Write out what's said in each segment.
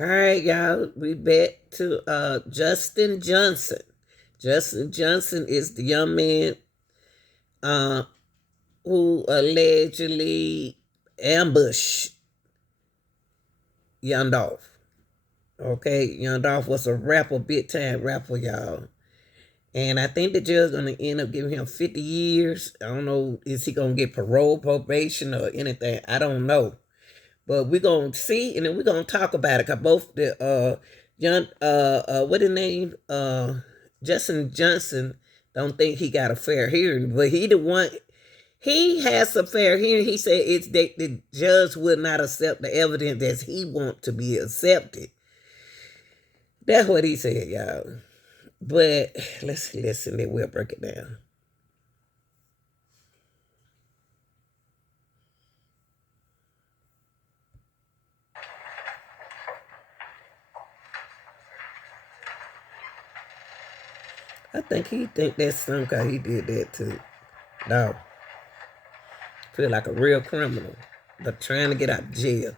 All right, y'all. We back to Justin Johnson. Justin Johnson is the young man uh, who allegedly ambushed Young Dolph. Okay, Young Dolph was a rapper, big time rapper, y'all. And I think the judge gonna end up giving him 50 years. I don't know, is he gonna get parole, probation, or anything? I don't know. But we're gonna see, and then we're gonna talk about it. Cause both the John what his name? Justin Johnson don't think he got a fair hearing, but he the one he has a fair hearing. He said it's that the judge would not accept the evidence as he want to be accepted. That's what he said, y'all. But let's listen, then we'll break it down. I think that's some guy he did that too. No. Feel like a real criminal. But trying to get out of jail.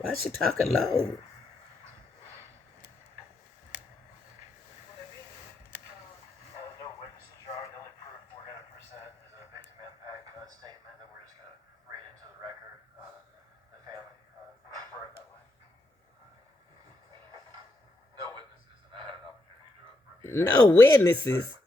Why is she talking low? No witnesses.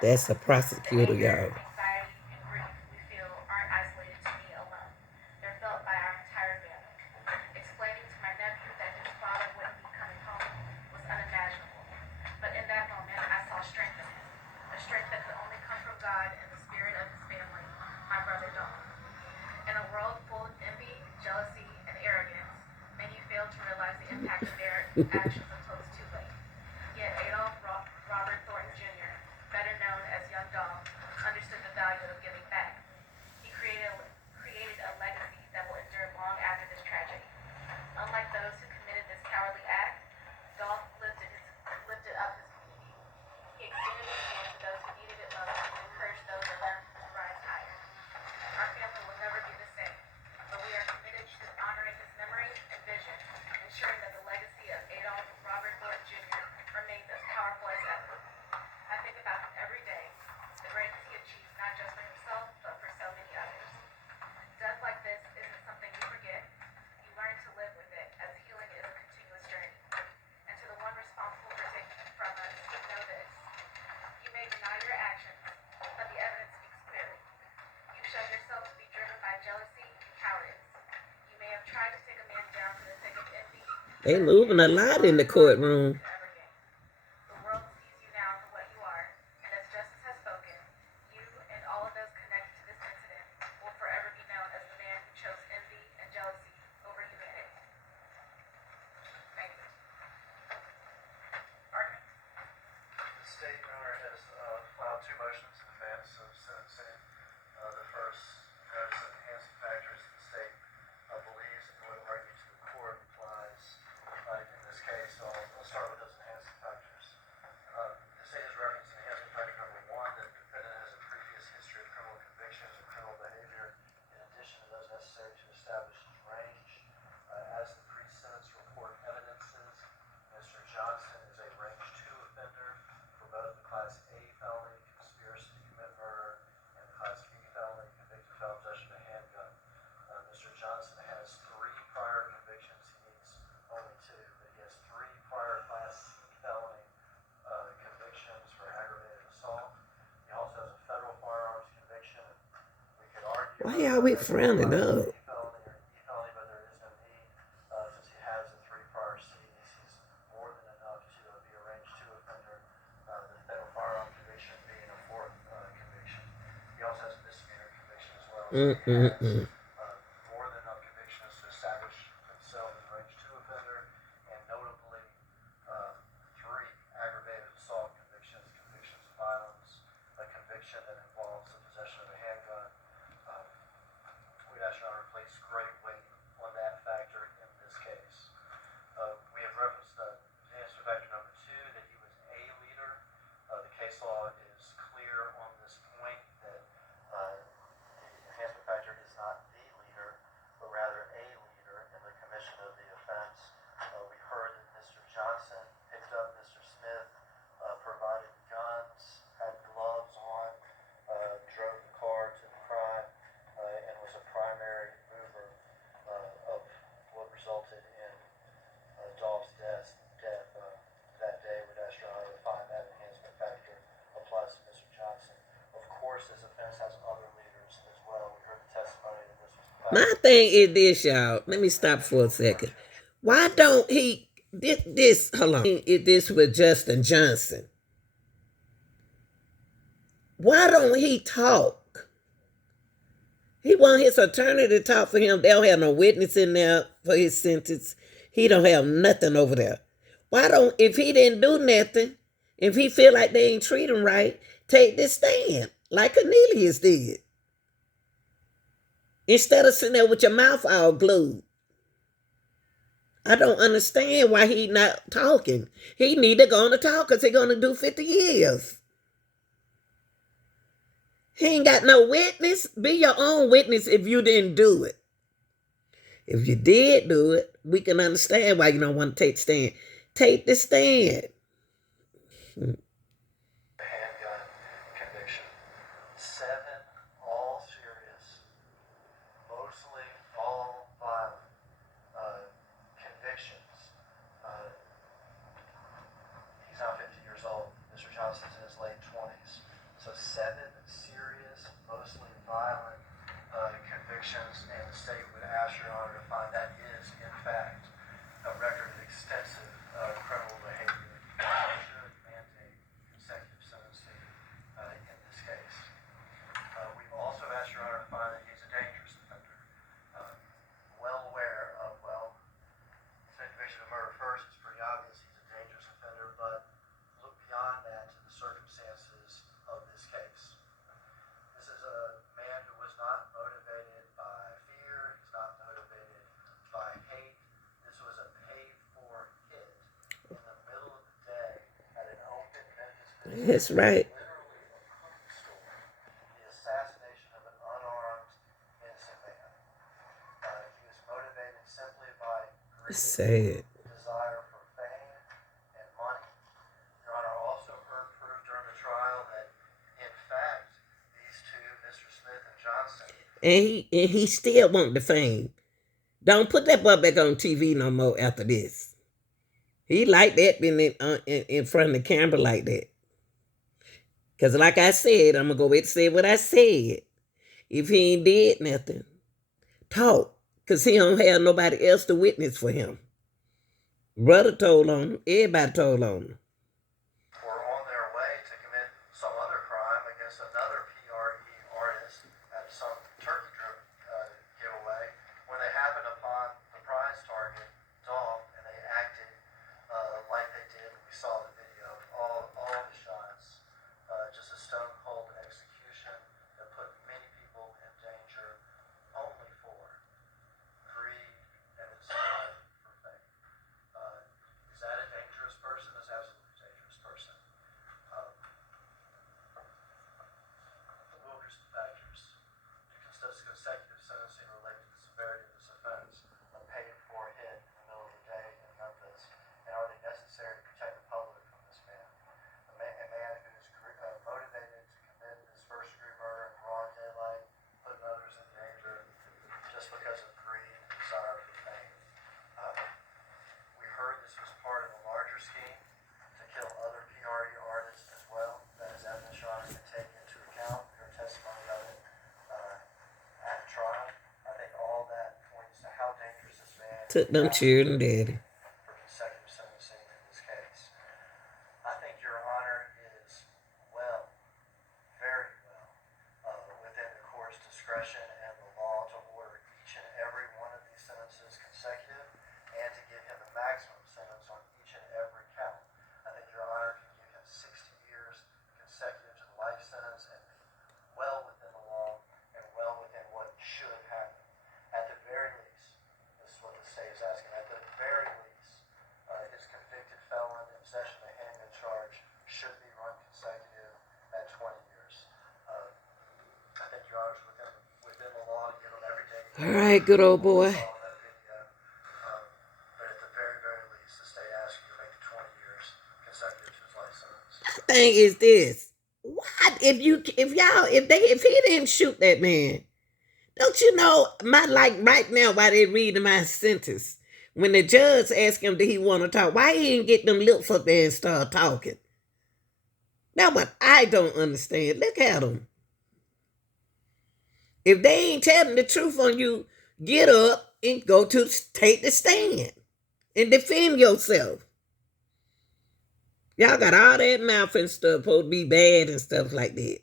That's a prosecutor, y'all. They moving a lot in the courtroom. State owner has filed two motions in advance of sentencing. The first notice of enhancement factors the state believes and would argue to the court applies in this case. So I'll start with those enhancement factors. The state has referenced enhancement factor number one, that the defendant has a previous history of criminal convictions and criminal behavior in addition to those necessary to establish his range. As the pre-sentence report evidences, Mr. Johnson is a range 2 offender for both the Class A felony, conspiracy to commit murder, and the Class B felony, convicted felon possession of a handgun. Mr. Johnson has 3 prior convictions. He needs only 2, but he has 3 prior Class C felony convictions for aggravated assault. He also has a federal firearms conviction. We could argue Why are we frowning up? More than enough convictions to establish himself as a range 2 offender, and notably 3 aggravated assault convictions, convictions of violence, a conviction that involves the possession of a handgun. We'd ask Your Honor to place great weight on that factor in this case. We have referenced the enhancement factor number 2, that he was a leader. The case law is clear on this point that enhancement factor is not the leader, but rather a leader in the commission of the offense. We heard that Mr. Johnson picked up Mr. Smith, provided guns, had gloves on, drove the car to the crime, and was a primary mover of what resulted in Dolph's death that day. We'd ask Your Honor to find that enhancement factor applies to Mr. Johnson. Of course, this offense has other leaders as well. We heard the testimony that this was My thing is this, y'all. Let me stop for a second. Why don't he this hold on. If this was Justin Johnson, why don't he talk? He want his attorney to talk for him. They don't have no witness in there for his sentence. He don't have nothing over there. Why don't, if he didn't do nothing, if he feel like they ain't treat him right, take this stand like Cornelius did. Instead of sitting there with your mouth all glued. I don't understand why he not talking. He need to go on to talk because he's going to do 50 years. He ain't got no witness. Be your own witness if you didn't do it. If you did do it, we can understand why you don't want to take the stand. Take the stand. handgun conviction. 7 all serious, mostly all violent convictions. He's now 50 years old. Mr. Johnson's in his late 20s. So 7 serious, mostly violent convictions, and the state would ask Your Honor to find that is, in fact, a record of extensive criminal behavior. Should mandate consecutive sentencing in this case. We've also asked Your Honor to find that he's a dangerous offender. Well aware of, conviction of murder first, it's pretty obvious he's a dangerous offender, but look beyond that to the circumstances of this case. This is a man who was not motivated by fear, he's not motivated by hate. This was a paid-for hit in the middle of the day at an open Memphis business. That's right. Literally a cookie store. The assassination of an unarmed, innocent man. He was motivated simply by Sad. desire for fame and money. Your Honor also heard proof during the trial that, in fact, these two, Mr. Smith and Johnson, And he still want the fame. Don't put that boy back on TV no more after this. He like that being in front of the camera like that. Because like I said, I'm going to go ahead and say what I said. If he ain't did nothing, talk. Because he don't have nobody else to witness for him. Brother told on him. Everybody told on him. were on their way to commit some other crime against another PRE artist at some turkey giveaway when they happened upon the prize target, Dolph, and they acted like they did. We saw the video of all the shots. Just a stone cold execution that put many people in danger only for greed and a desire for fame. Is that a dangerous person? That's absolutely a dangerous person. The Wilkerson factors. Do consecutive sentencing relate to the severity of this offense? A paid-for hit in the middle of the day in Memphis, and are they necessary to protect the public from this man? A man who is motivated to commit this first-degree murder in broad daylight, putting others in danger just because of greed and desire for fame. We heard this was part of a larger scheme to kill other PRE artists as well. That is evidence Your Honor can take into account your testimony of it at trial. I think all that points to how dangerous this man is. Took them children, daddy. For consecutive sentencing in this case. I think Your Honor is very well, within the court's discretion and the law to order each and every one of these sentences consecutive and to give him the maximum sentence on each and every count. I think Your Honor can give him 60 years consecutive to the life sentence and be well within the law and well within what should happen. At the very least, this is what the state is asking, at the very least, his convicted felon in possession of the handgun charge should be run consecutive at 20 years. I think Your Honor's within the law to give him every day. All right, good old boy. Thing is this: what if he didn't shoot that man? Don't you know right now while they reading my sentence, when the judge asked him did he want to talk, why he didn't get them lips up there and start talking? That's what I don't understand. Look at them. If they ain't telling the truth on you, get up and take the stand and defend yourself. Y'all got all that mouth and stuff supposed to be bad and stuff like that.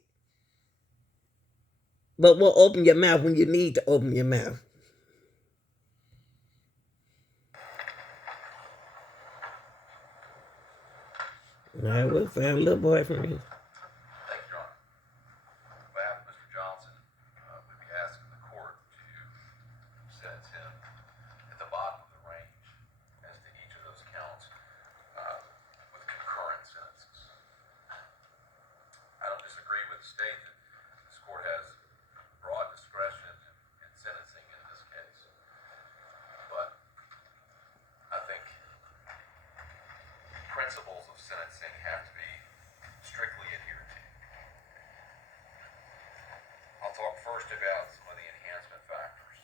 But we'll open your mouth when you need to open your mouth. All right, we'll find a little boy from here. Thank you, Your Honor. On behalf of Mr. Johnson, we'd be asking the court to sentence him at the bottom of the range as to each of those counts with concurrent sentences. I don't disagree with the state that this court has broad discretion in sentencing in this case, but I think principles of sentencing have to be strictly adhered to. I'll talk first about some of the enhancement factors.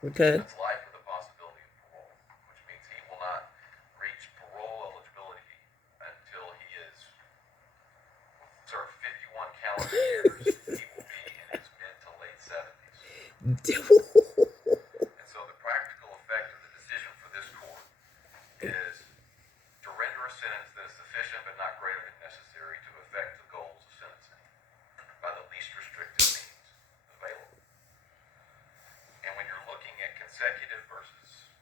Okay. That's life with a possibility of parole, which means he will not reach parole eligibility until he is served 51 calendar years. He will be in his mid to late 70s. And so the practical effect of the decision for this court is to render a sentence that is sufficient but not greater than necessary to effect the goals of sentencing by the least restrictive means available. And when you're looking at consecutive versus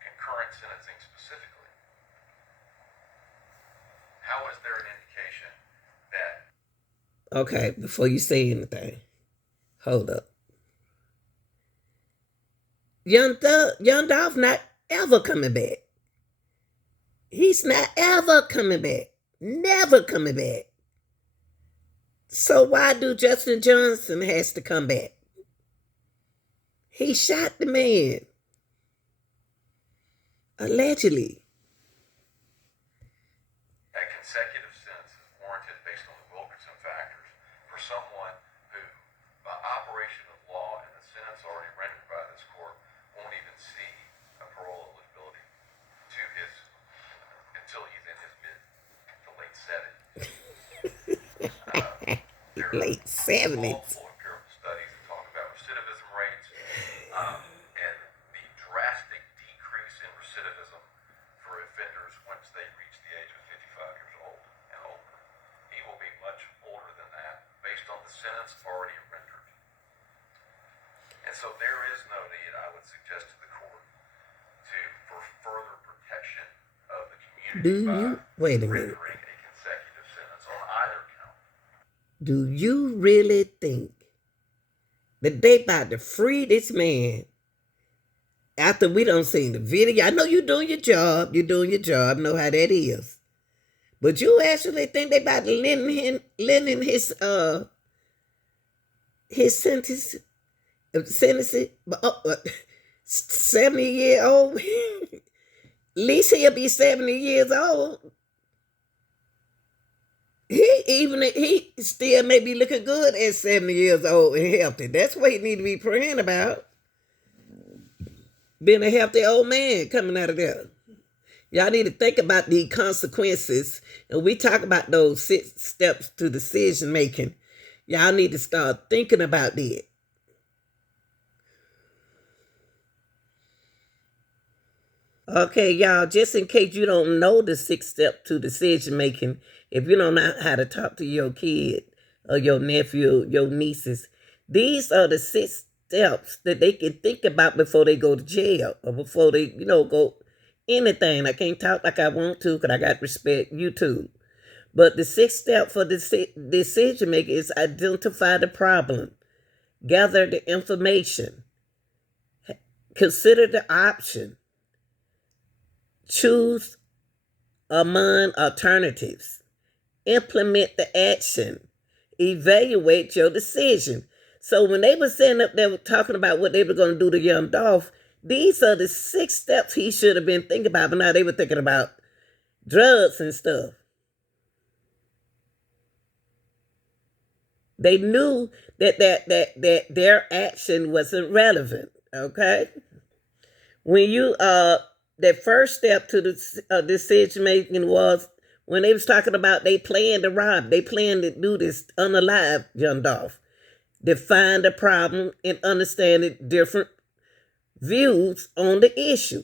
concurrent sentencing specifically, how is there an indication that... Okay, before you say anything, hold up. Young Dolph not ever coming back. He's not ever coming back. Never coming back. So why do Justin Johnson has to come back? He shot the man. Allegedly. A consecutive sentence is warranted based on the Wilkerson factors for someone who, by operation of law and the sentence already rendered by this court, won't even see a parole eligibility to his until he's in his mid to late 70s. There are Late 70s. multiple empirical studies that talk about recidivism rates and the drastic decrease in recidivism for offenders once they reach the age of 55 years old and older. He will be much older than that based on the sentence already rendered. And so there is no need, I would suggest to the court, for further protection of the community Wait a rendering minute. a consecutive sentence on either count. Do you really think that they about to free this man after we don't seen the video? I know you're doing your job. You're doing your job. Know how that is. But you actually think they about to lending his sentence 70-year-old. At least he'll be 70 years old. He still may be looking good at 70 years old and healthy. That's what he need to be praying about. Being a healthy old man coming out of there. Y'all need to think about the consequences. And we talk about those 6 steps to decision making. Y'all need to start thinking about that. Okay, y'all, just in case you don't know the 6 step to decision making, if you don't know how to talk to your kid or your nephew, your nieces, these are the 6 steps that they can think about before they go to jail or before they, go anything. I can't talk like I want to because I got to respect YouTube. But the 6th step for the decision making is identify the problem, gather the information, consider the option, choose among alternatives, implement the action, evaluate your decision. So when they were setting up, they were talking about what they were going to do to young Dolph. These are the 6 steps he should have been thinking about, but now they were thinking about drugs and stuff. They knew that their action wasn't relevant. Okay, when you that first step to the decision making was when they was talking about they planned to rob, they planned to do this unalive young Dolph. Define the problem and understand the different views on the issue.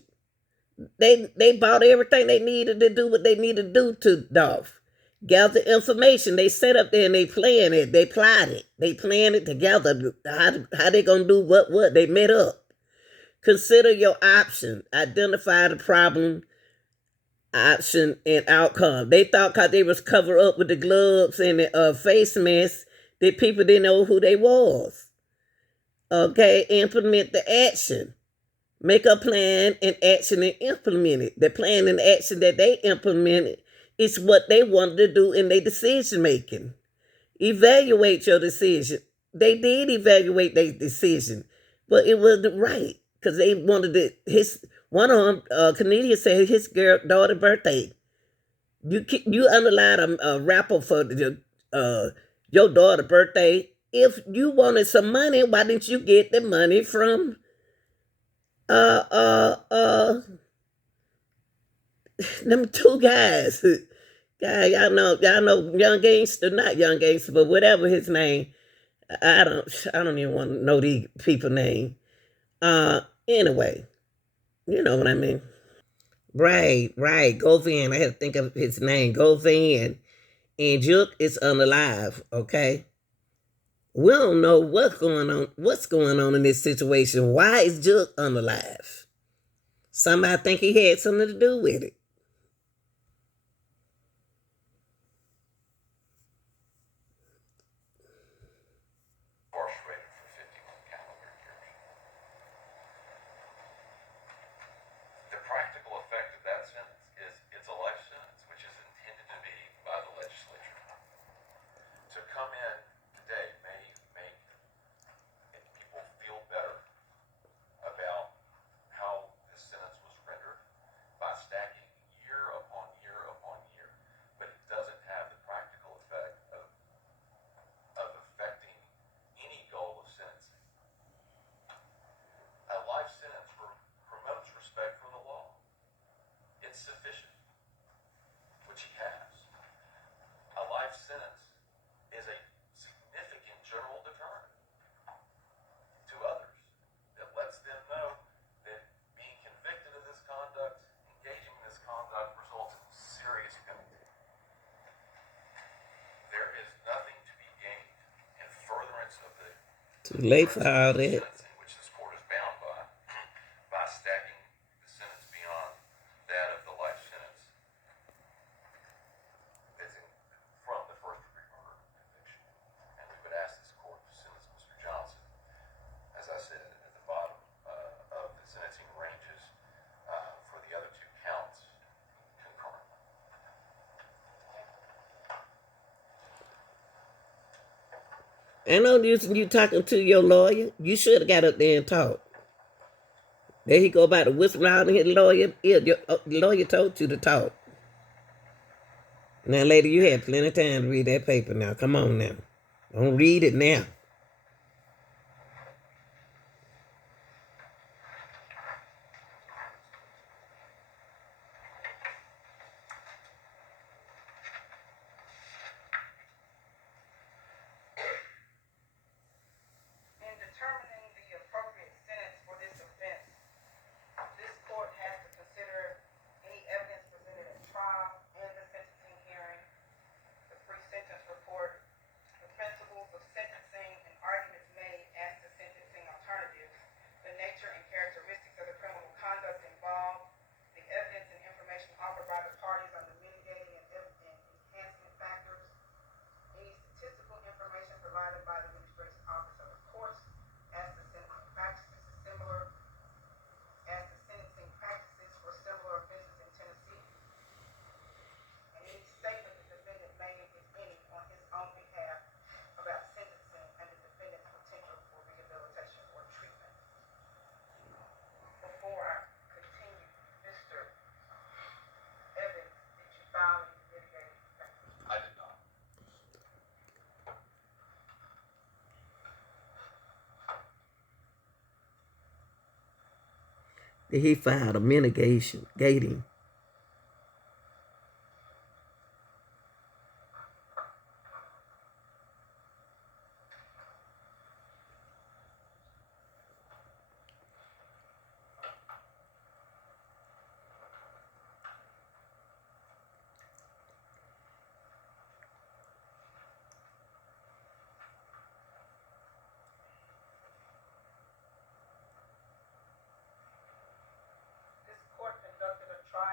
They bought everything they needed to do what they needed to do to Dolph. Gather information. They set up there and they planned it. They plotted. They planned it together. How they gonna do what? They met up. Consider your option. Identify the problem, option, and outcome. They thought because they was covered up with the gloves and the face masks that people didn't know who they was. Okay, implement the action. Make a plan and action and implement it. The plan and action that they implemented is what they wanted to do in their decision making. Evaluate your decision. They did evaluate their decision, but it wasn't right because they wanted it. One of them, Cornelia said his daughter's birthday. You underlined a rapper for your daughter's birthday. If you wanted some money, why didn't you get the money from Uh, uh, uh, them two guys. Guy, y'all know Young Gangster, not Young Gangster, but whatever his name. I don't even want to know these people name. Anyway, you know what I mean. Right, right. Go Van. I had to think of his name. Go Van. And Juke is unalive. Okay. We don't know what's going on. What's going on in this situation? Why is Juke unalive? Somebody think he had something to do with it. Incarcerated for 51 calendar years. The practical effect of that sentence is it's a life sentence, which is intended to be by the legislature. To come in today may make people feel better about how this sentence was rendered by stacking year upon year upon year, but it doesn't have the practical effect of affecting any goal of sentencing. A life sentence promotes respect for the law. It's sufficient, which he has. A life sentence is a significant general deterrent to others that lets them know that being convicted of this conduct, engaging in this conduct, results in serious penalty. There is nothing to be gained in furtherance of the Too late for all that. sentencing, which this court is bound by stacking the sentence beyond that of the life sentence that's from the first degree murder conviction. And we would ask this court to sentence Mr. Johnson, as I said, at the bottom of the sentencing ranges for the other two counts concurrently. Ain't no use in you talking to your lawyer. You should have got up there and talked. There he go about to whistle out and his lawyer. Your lawyer told you to talk. Now, lady, you had plenty of time to read that paper now. Come on now. Don't read it now. In determining the appropriate sentence for this offense, this court has to consider any evidence presented at trial and the sentencing hearing, the pre-sentence report, the principles of sentencing and arguments made as to sentencing alternatives, the nature and characteristics of the criminal conduct involved, the evidence and information offered by the parties on the mitigating and enhancement factors, any statistical information provided by the administrative office of the courts as to sentencing practices for similar offenses in Tennessee, and any statement the defendant made, if any, on his own behalf about sentencing and the defendant's potential for rehabilitation or treatment. Before I continue, Mr. Evans, did you file any mitigating factors? I did not. He filed a mitigation gating. This court conducted a trial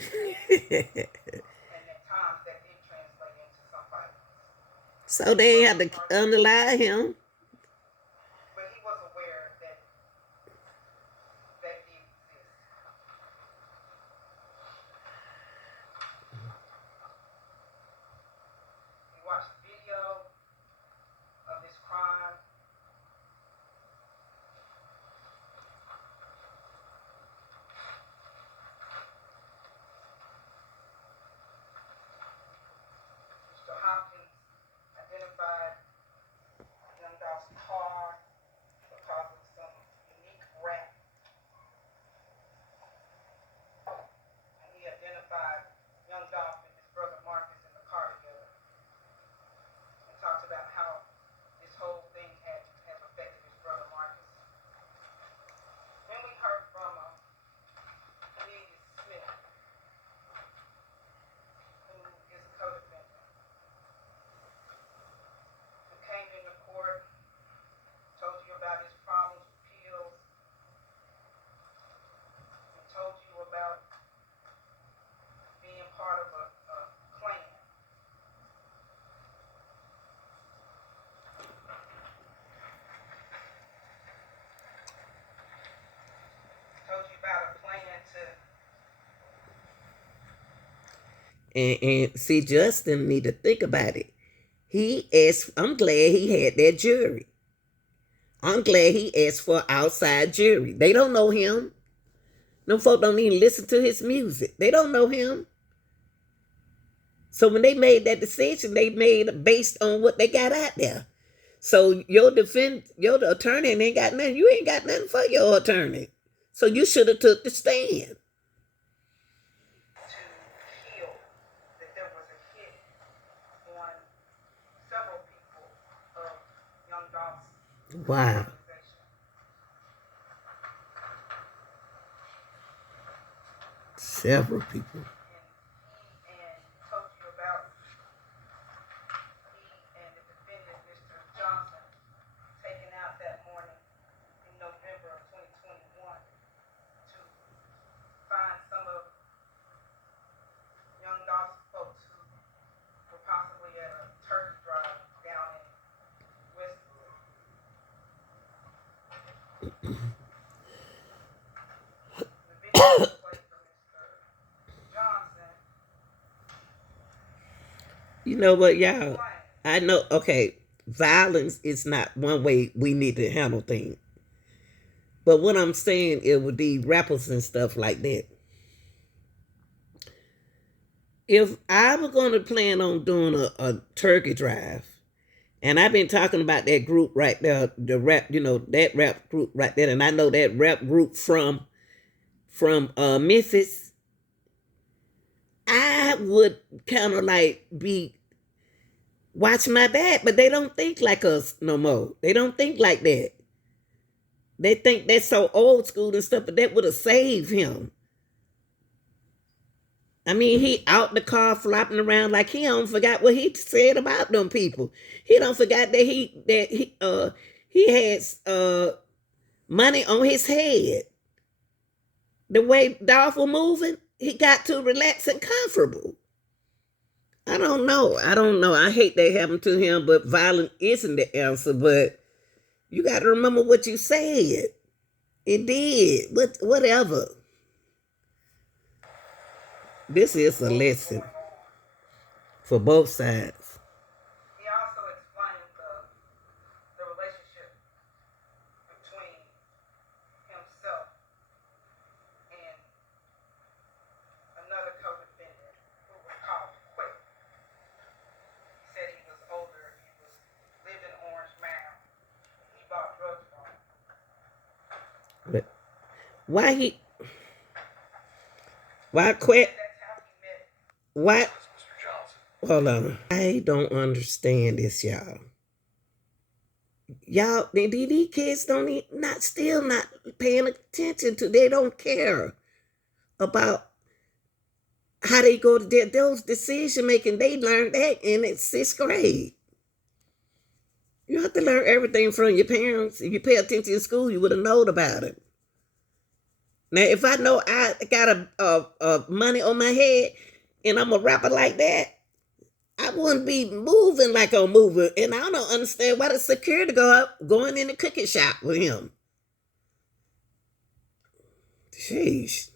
And at times that did translate into some violence. So they had to underlie him. But he was aware that did exist. He watched video of this crime. Mr. Hopkins identified young Dolph's car because of some unique rap. And he identified young Dolph and his brother Marcus in the car together. And talked about how this whole thing has affected his brother Marcus. Then we heard from Cornelius Smith, who is a co-defendant, who came into court, told you about his problems with pills, and told you about being part of a clan. Told you about a plan to And see, Justin need to think about it. He asked, I'm glad he had that jury. I'm glad he asked for outside jury. They don't know him. No folk don't even listen to his music. They don't know him. So when they made that decision, they made it based on what they got out there. So your attorney ain't got nothing. You ain't got nothing for your attorney. So you should have took the stand. heal, that there was a hit on several people of young Dolph's Wow. organization. Several people. And told you about he and the defendant, Mr. Johnson, taken out that morning in November of 2021 to find some of young Dolph's folks who were possibly at a turkey drive down in Westwood. The video played for Mr. Johnson. You know what, y'all? I know, okay, violence is not one way we need to handle things. But what I'm saying is with these rappers and stuff like that, if I were going to plan on doing a turkey drive, and I've been talking about that group right there, the rap, that rap group right there, and I know that rap group from Memphis, I would kind of like be watching my back, but they don't think like us no more. They don't think like that. They think that's so old school and stuff, but that would have saved him. I mean, he out the car flopping around like he don't forgot what he said about them people. He don't forgot that he has money on his head. The way Dolph was moving, he got too relaxed and comfortable. I don't know. I hate that happened to him, but violence isn't the answer. But you got to remember what you said. It did. But whatever. This is a lesson for both sides. He also explained the relationship between himself and another co-defendant who was called Quick. He said he was older, lived in Orange Mound. He bought drugs from him. But why quit? That's how he met. Why? Mr. Johnson. Hold on. I don't understand this, y'all. Y'all, these kids still not paying attention to. They don't care about how they go to those decision making. They learned that in 6th grade. You have to learn everything from your parents. If you pay attention in school, you would have known about it. Now, if I know I got a money on my head and I'm a rapper like that, I wouldn't be moving like I'm moving. And I don't understand why the security guard going in the cookie shop with him. Jeez.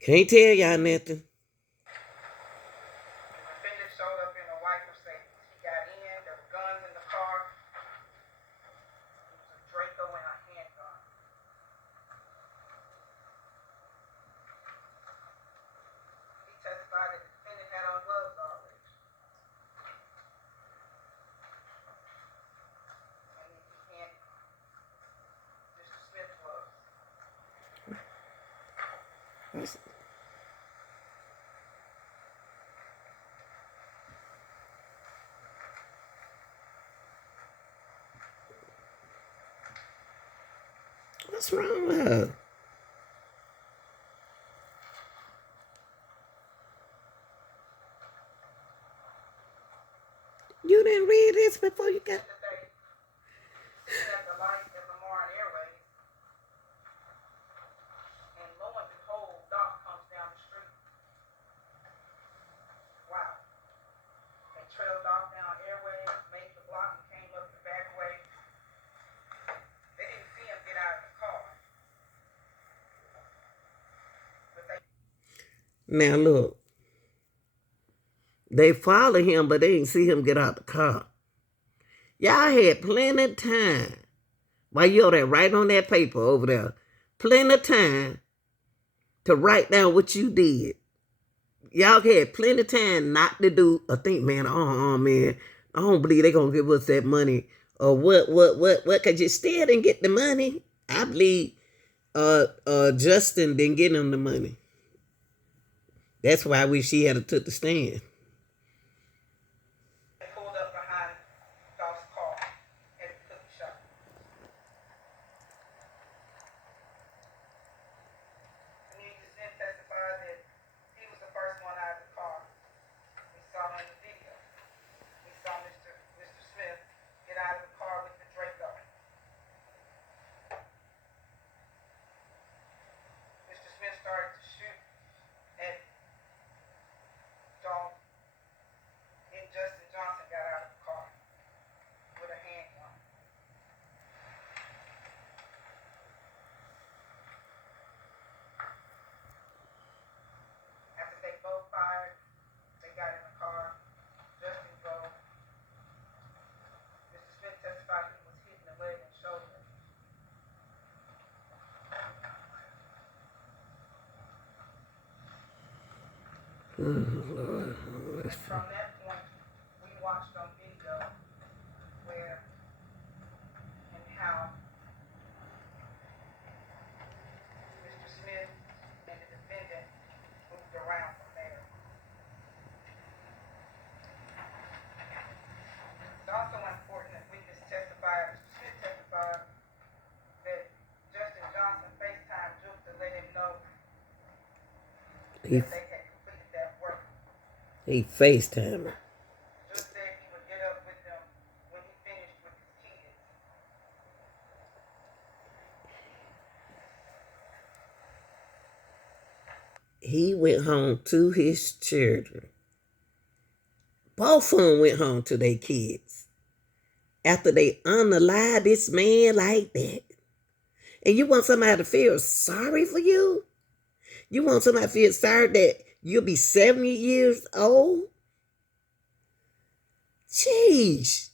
Can't tell y'all nothing. The defendant showed up in a white Mercedes. He got in, there were guns in the car. It was a Draco and a handgun. He testified that the defendant had on gloves already. And he had Mr. Smith gloves. What's wrong with her? You didn't read this before you got. That they stood at the light at Lamar and Airways, and lo and behold, Dolph comes down the street. Wow. They trailed Dolph down Airways, made the block, and came up the back way. They didn't see him get out of the car. But they Now look, they followed him, but they didn't see him get out the car. Y'all had plenty of time while you're there writing on that paper over there. Plenty of time to write down what you did. Y'all had plenty of time not to do a thing, man. Man, I don't believe they're gonna give us that money. Or what, cause you still didn't get the money. I believe Justin didn't get him the money. That's why I wish he had took the stand. pulled up behind Dolph's car at the cookie shop. Anita Smith testified that he was the first one out of the car. We saw him in the video. We saw Mr. Smith get out of the car with the Draco. Mr. Smith started to shoot at Dolph, and Justin Johnson got out of the car with a handgun. After they both fired, they got in the car. Justin drove. Mr. Smith testified he was hit in the leg and shoulder. And from that point, we watched on video where and how Mr. Smith and the defendant moved around from there. It's also important that witness testified, Mr. Smith testified that Justin Johnson FaceTime Juke to let him know He that they had completed that work. he FaceTime her. Juke said he would get up with them when he finished with his kids. He went home to his children. Both of them went home to their kids. After they unalive this man like that. And you want somebody to feel sorry for you? You want somebody to feel sorry that you'll be 70 years old? Jeez.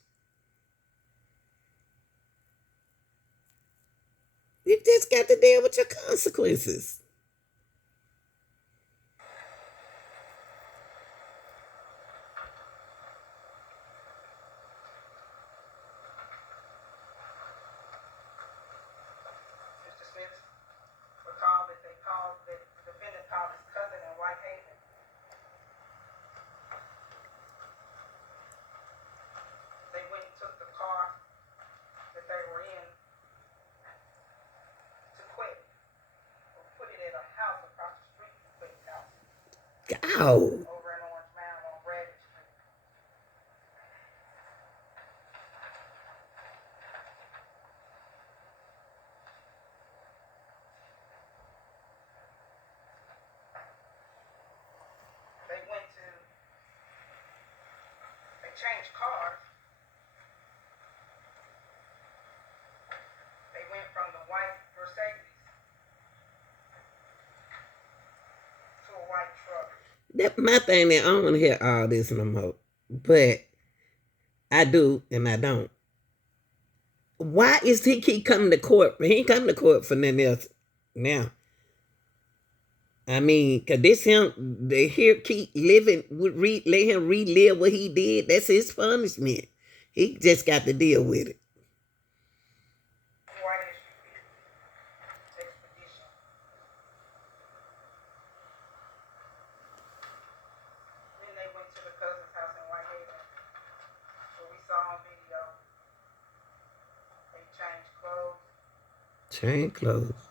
You just got to deal with your consequences. Mr. Smith recalled that the defendant called his cousin in Whitehaven. They went and took the car that they were in to Quick, or put it at a house across the street from Quick's house, Ow. over in Orange Mound on Rder Street. changed cars. They went from the white Mercedes to a white truck. That my thing that I don't want to hear all this no more. But I do and I don't. Why is he keep coming to court? He ain't coming to court for nothing else now. I mean, cause this him they here keep living let him relive what he did. That's his punishment. He just got to deal with it. White expedition. Then they went to the cousin's house in Whitehaven. So we saw on video. They changed clothes. Change clothes.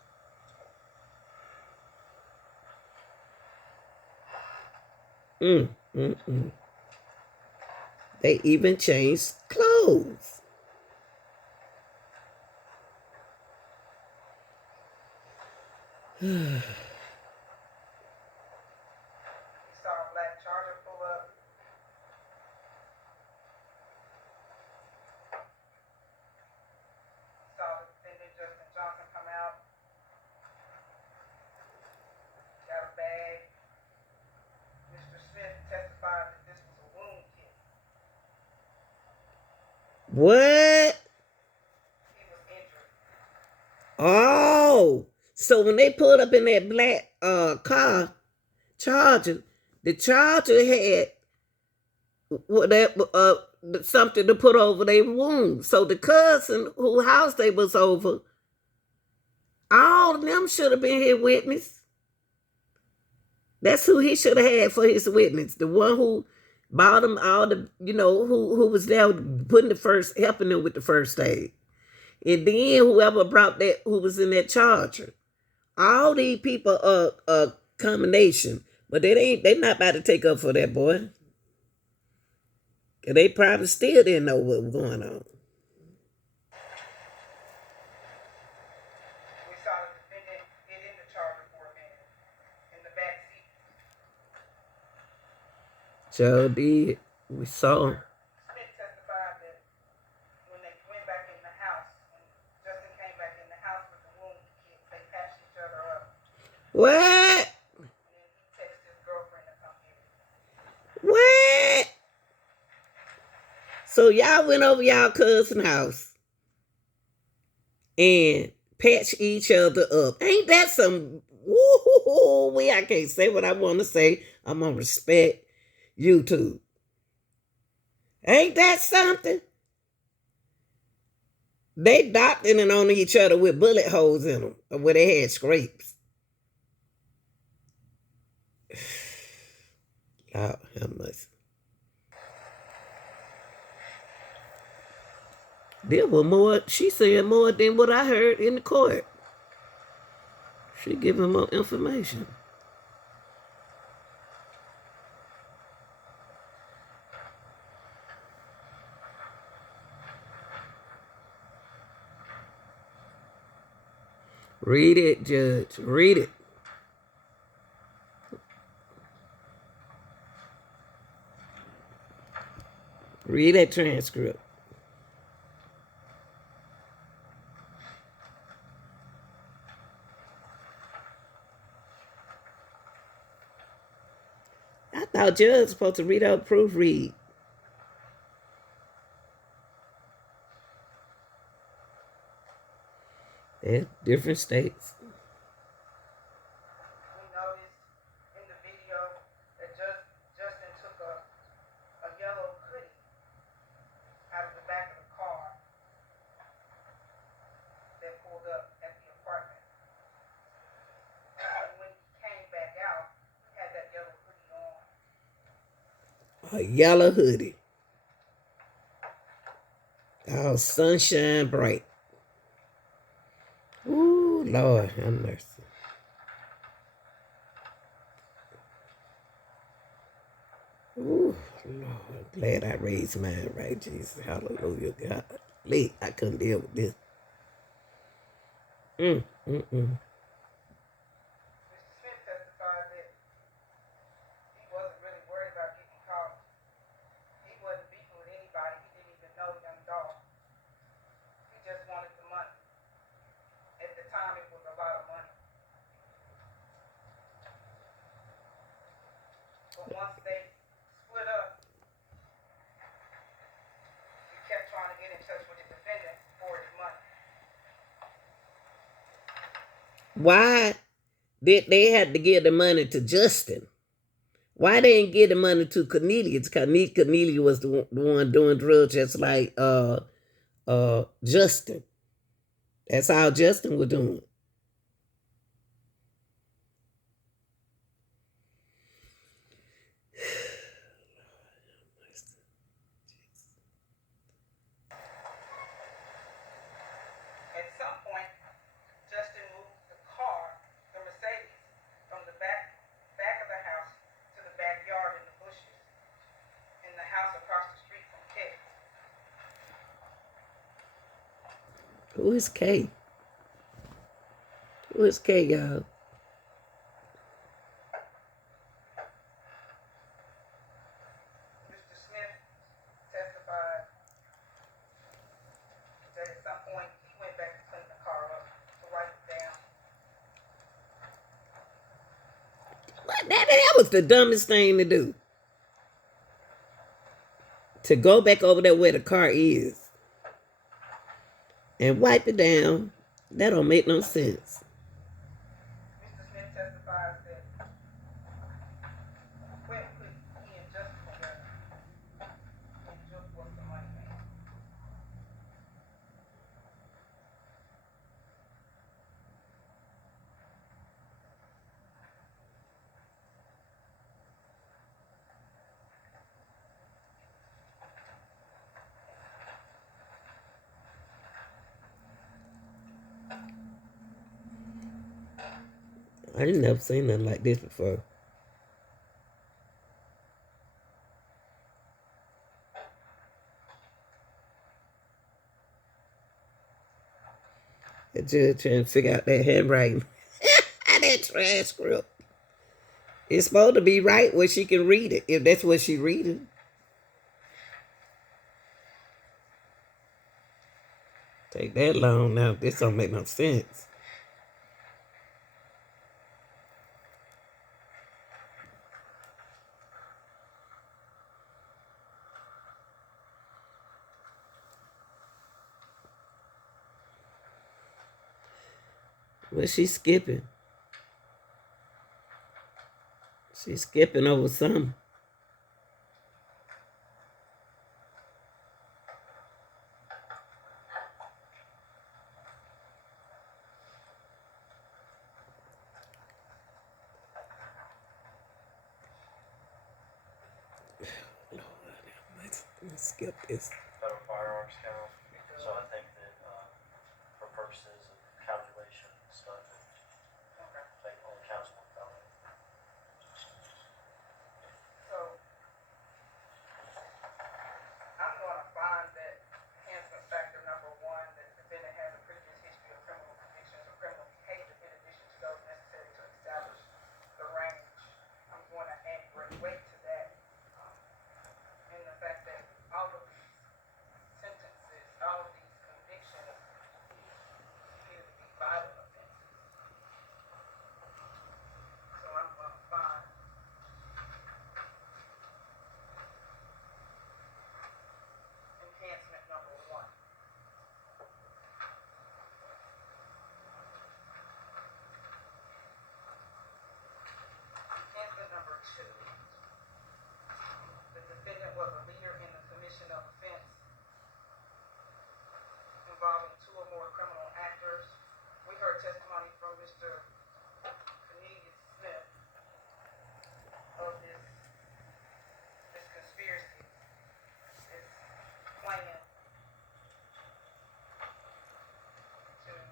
They even changed clothes. We saw a black Charger pull up. We saw the defendant Justin Johnson come out. Got a bag. Mr. Smith testified that this was a wound kit. What? He was injured. Oh, so when they pulled up in that black car, Charger, the Charger had something to put over their wound. So the cousin whose house they was over, all of them should have been his witness. That's who he should have had for his witness. The one who bought him all the, who was there putting helping them with the first aid. And then whoever brought that, who was in that Charger. All these people are a combination. But they not about to take up for that boy. Cause they probably still didn't know what was going on. We saw the defendant get in the Charger for a minute in the back seat. So did. We saw him. Smith testified that when they went back in the house, when Justin came back in the house with the wound kit, they patched each other up. What? And then he texted his girlfriend to come get it. What? So y'all went over y'all cousin's house and patched each other up. Ain't that some woo-hoo-hoo? I can't say what I want to say. I'm gonna respect YouTube. Ain't that something? They doctoring on each other with bullet holes in them, or where they had scrapes. Lord have mercy. There were more, she said more than what I heard in the court. She giving more information. Read it, Judge. Read it. Read that transcript. I thought Judge was supposed to read out proofread. Yeah, different states. We noticed in the video that Justin took a yellow hoodie out of the back of the car that pulled up at the apartment. And when he came back out, he had that yellow hoodie on. A yellow hoodie. Oh, sunshine bright. Ooh, Lord have mercy. Ooh, Lord, glad I raised mine right, Jesus. Hallelujah, God. Late, I couldn't deal with this. Mr. Smith testified that he wasn't really worried about getting caught. He wasn't beefing with But once they split up, he kept trying to get in touch with the defendant for his money. Why did they have to give the money to Justin? Why they didn't give the money to Cornelius? Cornelius was the one doing drugs just like Justin. That's how Justin was doing. At some point, Justin moved the car, the Mercedes, from the back of the house to the backyard in the bushes, in the house across the street from Kay. Who is Kay? Who is Kay, y'all? Mr. Smith testified that at some point he went back to clean the car up to wipe it down. That was the dumbest thing to do. To go back over there where the car is and wipe it down. That don't make no sense. Mr. Smith testifies that when could he and Justin together, and Juke was the money man. I ain't never seen nothing like this before. The judge trying to figure out that handwriting. That transcript. It's supposed to be right where she can read it, if that's what she reading. Take that long now. This don't make no sense. What's she skipping? She's skipping over something. Lord, let's skip this.